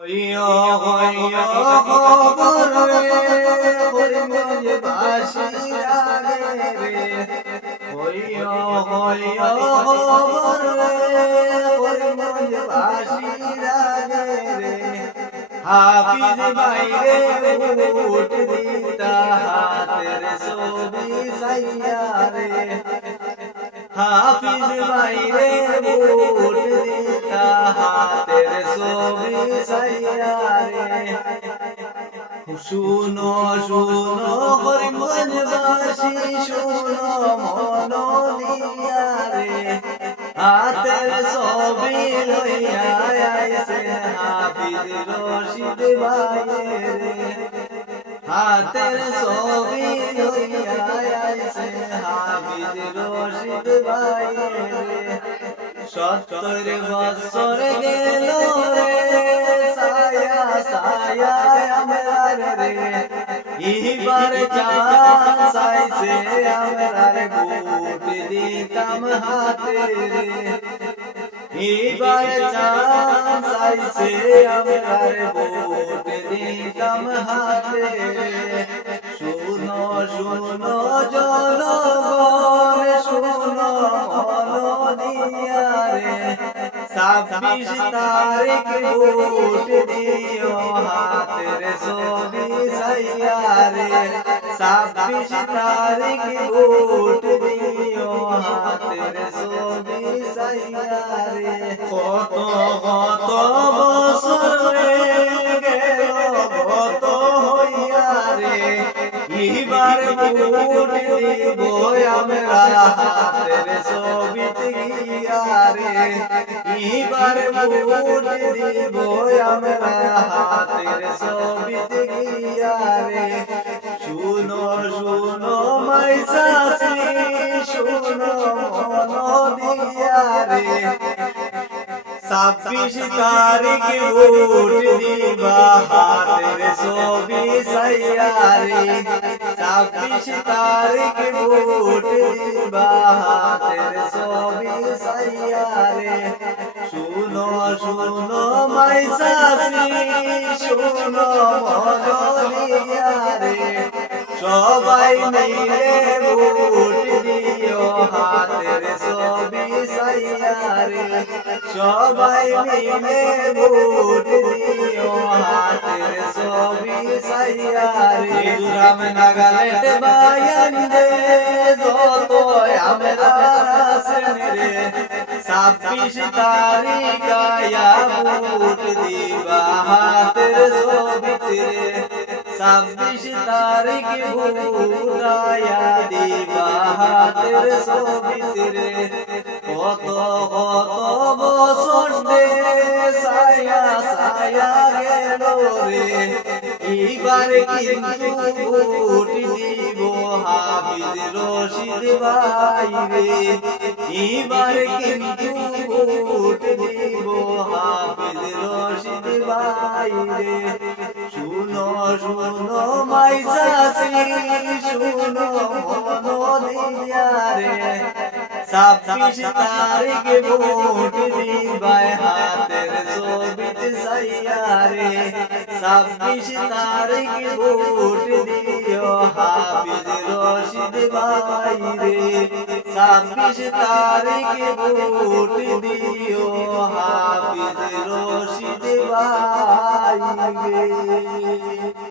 হইয়ো হইয়ো খবর রে করিমগঞ্জ বাসী লাগে রে হইয়ো হইয়ো খবর রে করিমগঞ্জ বাসী লাগে রে হাফিজ বাইরে উঠ দিতা হাতের ছবি সাইয়া রে হাফিজ বাইরে উঠ দিতা হাতের ছবি সাইয়া রে শুনো শুনো করিমগঞ্জ বাসী শুনো মন দিয়া রে হাতের ছবি লইয়া আইছে হাফিজ রশিদ ভাইয়ে রে হাতের ছবি লইয়া আইছে হাফিজ রশিদ ভাইয়ে রে ৭০ বছর গেল রে সায়া সায়া আমরার রে ইবার চান্স আইছে আমরার বুট দিতাম হাতে রে ইবার চান্স আইছে আমরার বুট দিতাম হাতে রে শুনো শুনো জনগণ শুনো মন দিয়া রে ২৬ তারিখ ভোট দিও হাতের ছবি সাইয়া রে ২৬ তারিখ ভোট দিও হাতের ছবি সাইয়া রে কত কত বছর গেল কত হইয়া রে এবার ভোট দিব আমরা হাতের ছবিতে গিয়া রে এবার ভোট দিব আমরা হাতের ছবিতে গিয়া রে শুনো শুনো মাই চাচি শুনো মন দিয়া রে ২৬ তারিখ ভোট দিবা হাতের ছবি সাইয়া রে ২৬ তারিখ ভোট দিবা হাতের ছবি সাইয়া রে শুনো শুনো মাই চাচি শুনো মন দিয়া রে সবাই মিলে ভোট দিও হাতের ছবি সাইয়া রে সবাই মিলে ভোট দিও হাতের ছবি সাইয়া রে রাম নাগালেন্ড বায়ান দে যত আমরা আছেন রে ২৬ তারিখ আয়া ভোট দিবা হাতের ছবিতে রে ২৬ তারিখ ভোট আয়া দিবা হাতের ছবিতে রে কত কত বছর দে সায়া সায়া গেল রে এবার কিন্তু ভোট দিব হাফিজ রশিদ ভাই রে এবার কিন্তু ভোট দিব হাফিজ রশিদ ভাই রে শুনো শুনো মাই চাচি শুনো মন দিয়া রে ২৬ তারিখ ভোট দিবা হাতের ছবিতে সাইয়া রে ২৬ তারিখ ভোট দিও হাফিজ রশিদ ভাই রে ২৬ তারিখ ভোট দিও হাফিজ রশিদ ভাই রে।